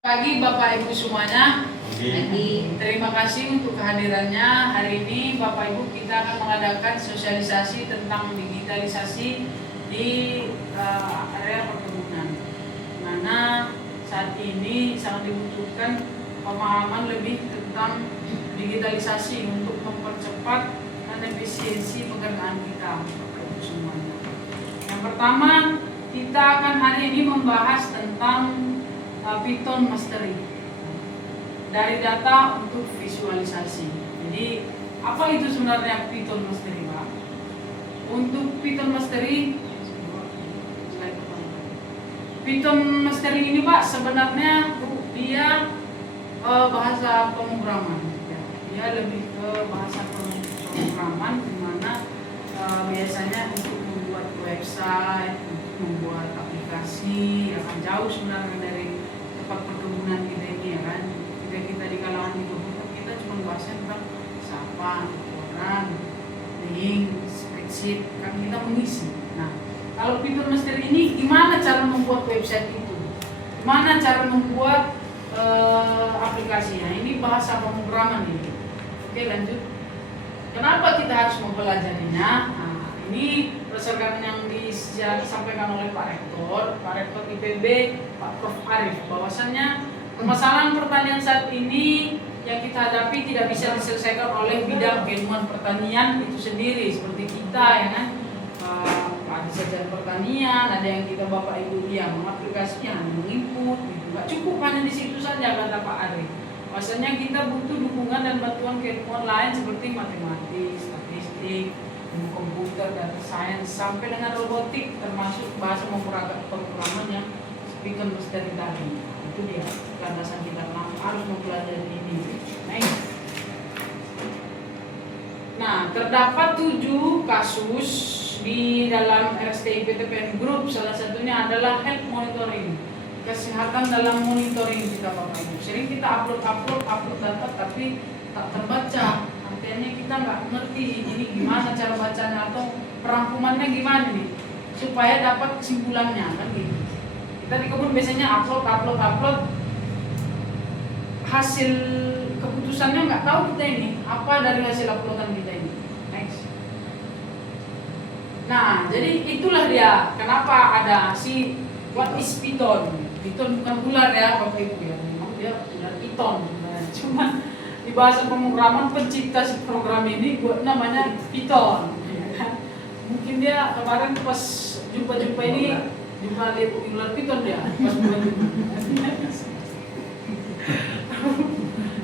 Pagi Bapak Ibu semuanya. Pagi. Terima kasih untuk kehadirannya. Hari ini Bapak Ibu kita akan mengadakan sosialisasi tentang digitalisasi di area perkebunan. Mana saat ini sangat dibutuhkan pemahaman lebih tentang digitalisasi untuk mempercepat dan efisiensi pekerjaan kita Bapak Ibu semuanya. Yang pertama, kita akan hari ini membahas tentang Python Mastery dari data untuk visualisasi. Jadi apa itu sebenarnya Python Mastery, Pak? Untuk Python Mastery, Python Mastery ini, Pak, sebenarnya dia bahasa pemrograman. Dia lebih ke bahasa pemrograman, di mana biasanya untuk membuat website, untuk membuat aplikasi akan jauh sebenarnya dari perkebunan kita ini, ya kan. Kita di kalangan itu kita cuma bahasnya tentang sapa, orang, link, spreadsheet, kan kita mengisi. Nah, kalau Python Mastery ini gimana cara membuat website itu, gimana cara membuat aplikasinya, ini bahasa pemrograman ini. Oke, lanjut. Kenapa kita harus mempelajarinya? Nah, ini berdasarkan yang disampaikan oleh Pak Rektor IPB, Pak Prof. Arif, bahwasannya permasalahan pertanian saat ini yang kita hadapi tidak bisa diselesaikan oleh bidang keilmuan pertanian itu sendiri, seperti kita, ya kan. Ada sarjana pertanian, ada yang kita Bapak Ibu yang mengaplikasinya, menginput, gitu. Gak cukup hanya di situ saja, kata Pak Arif. Bahwasanya kita butuh dukungan dan bantuan keilmuan lain seperti matematik, statistik, komputer, data science, sampai dengan robotik, termasuk bahasa pemrograman yang Python Mastery tadi. Itu dia landasan kita harus mempelajari ini. Nah, terdapat 7 kasus di dalam RSTI PTPN Group. Salah satunya adalah health monitoring, kesehatan dalam monitoring kita Bapak Ibu. Sering kita upload data tapi tak terbaca. Artinya kita nggak ngerti ini gimana cara bacanya atau perangkumannya gimana nih supaya dapat kesimpulannya, kan gitu. Kita di kebun biasanya upload hasil keputusannya nggak tahu kita ini apa dari hasil uploadan kita ini. Next. Nah, jadi itulah dia kenapa ada si what is Python. Python bukan ular ya Bapak Ibu ya, memang dia ular Python sebenarnya. Cuma di bahasa pemrograman pencipta si program ini buat namanya Python. Mungkin dia kemarin pas jumpa ini jumpa lihat ular Python dia pas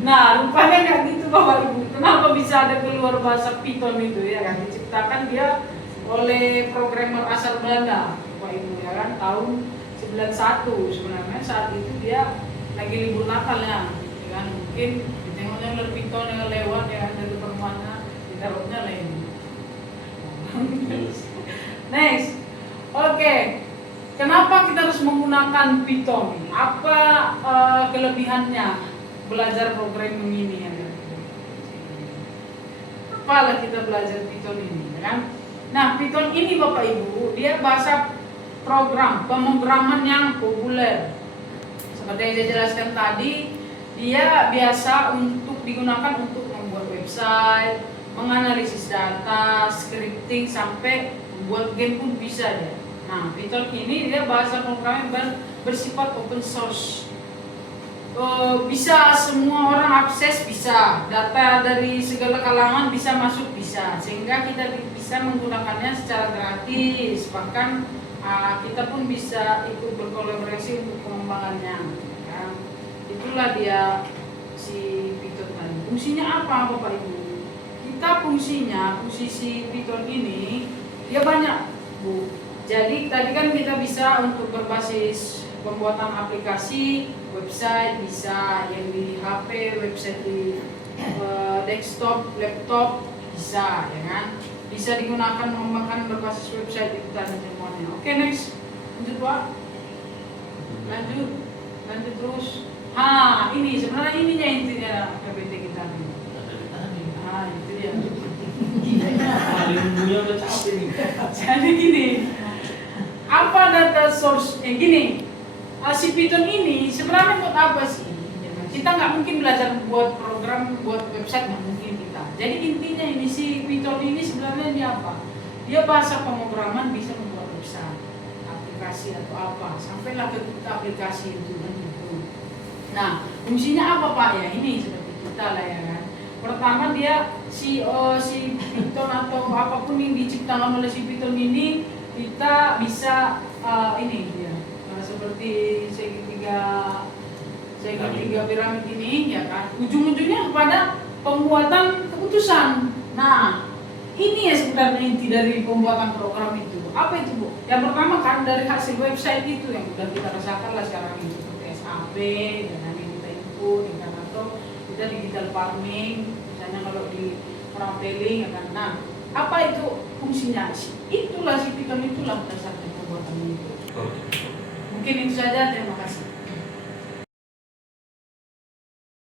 Nah, rupanya nggak gitu Bapak Ibu. Kenapa bisa ada keluar bahasa Python itu, ya kan? Diciptakan dia oleh programmer asal Belanda Bapak Ibu, ya kan, tahun 91 sebenarnya. Saat itu dia lagi libur Natal ya kan, mungkin ditengoknya ular Python yang lewat, ya kan, dari permana ditaruhnya lain. Next. Oke. Kenapa kita harus menggunakan Python? Apa kelebihannya belajar programming ini, ya? Apalah kita belajar Python ini, ya kan? Nah, Python ini Bapak Ibu, dia bahasa pemrograman yang populer. Seperti yang saya jelaskan tadi, dia biasa untuk digunakan untuk membuat website, menganalisis data, scripting, sampai membuat game pun bisa ya. Nah, Python ini dia bahasa pemrograman bersifat open source. Bisa semua orang akses, bisa data dari segala kalangan bisa masuk, bisa, sehingga kita bisa menggunakannya secara gratis, bahkan kita pun bisa ikut berkolaborasi untuk pengembangannya, ya. Itulah dia si Python tadi. Fungsinya apa Bapak Ibu? Kita posisi Python ini dia banyak Bu. Jadi tadi kan kita bisa untuk berbasis pembuatan aplikasi, website bisa yang di HP, website di desktop, laptop bisa, ya kan? Bisa digunakan mengembangkan berbasis website itu tadi semuanya. Oke, next. Lanjut Pak. Lanjut terus. Ini sebenarnya ininya intinya PPT kita nih. Itu dia. Udah capek nih. Jadi gini. Apa data source? Gini. si Python ini sebenarnya buat apa sih? Kita nggak mungkin belajar buat program, buat website, nggak mungkin kita. Jadi intinya ini si Python ini sebenarnya dia apa? Dia bahasa pemrograman bisa membuat website, aplikasi atau apa, sampailah ke aplikasi itu kan gitu. Nah, fungsinya apa Pak? Ya ini seperti kita lah ya kan. Pertama dia si Python atau apapun yang diciptakan oleh si Python ini kita bisa ini dia seperti segitiga piramid ini ya kan, ujung-ujungnya kepada pembuatan keputusan. Nah, ini ya sebenarnya inti dari pembuatan program itu. Apa itu Bu? Yang pertama kan dari hasil website itu yang sudah kita rasakan lah sekarang ini seperti SAP dan yang kita input ya kan, atau kita digital farming misalnya kalau di profiling ya kan. Nah, apa itu fungsinya? Itulah si Python itulah dasarnya pembuatan itu. Mungkin itu saja tema